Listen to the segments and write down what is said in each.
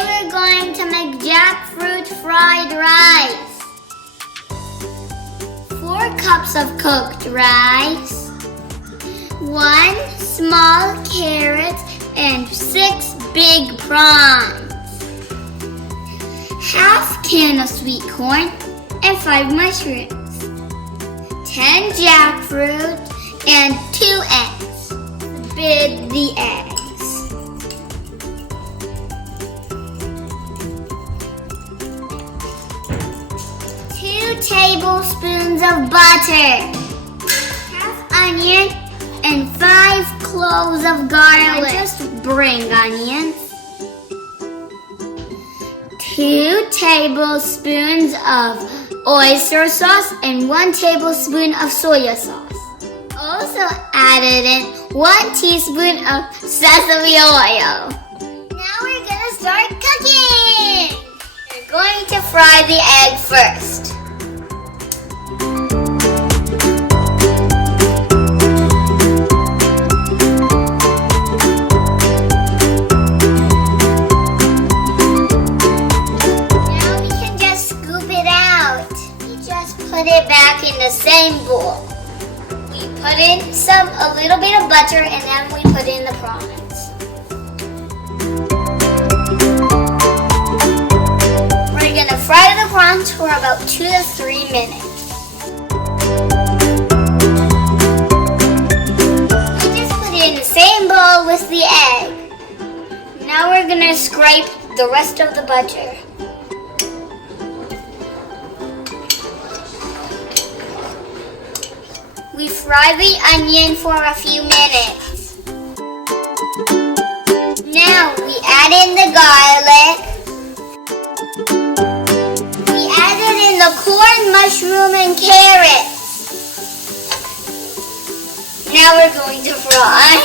Today we're going to make jackfruit fried rice. 4 cups of cooked rice, 1 small carrot, and 6 big prawns. Half can of sweet corn and 5 mushrooms. 10 jackfruit and 2 eggs. Beat the eggs. 2 tablespoons of butter, half onion, and 5 cloves of garlic. Just bring onions. 2 tablespoons of oyster sauce and 1 tablespoon of soy sauce. Also added in 1 teaspoon of sesame oil. Now we're gonna start cooking. We're going to fry the egg first. Put it back in the same bowl. We put in a little bit of butter and then we put in the prawns. We're gonna fry the prawns for about 2 to 3 minutes. We just put it in the same bowl with the egg. Now we're gonna scrape the rest of the butter. We fry the onion for a few minutes. Now we add in the garlic. We added in the corn, mushroom, and carrot. Now we're going to fry.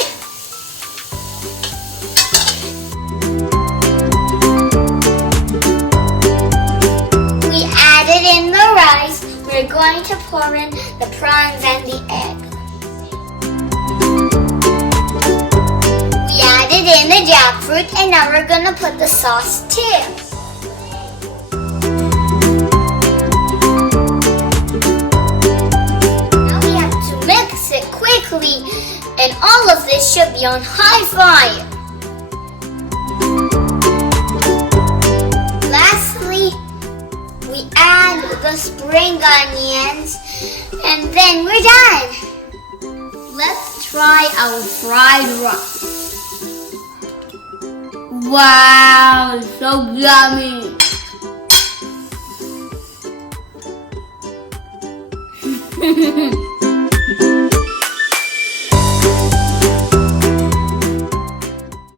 We added in the rice. We're going to pour in the prawns and the egg. We added in the jackfruit and now we're going to put the sauce too. Now we have to mix it quickly and all of this should be on high fire. Lastly, we add the spring onions and then we're done. Let's try our fried rice. Wow, so yummy.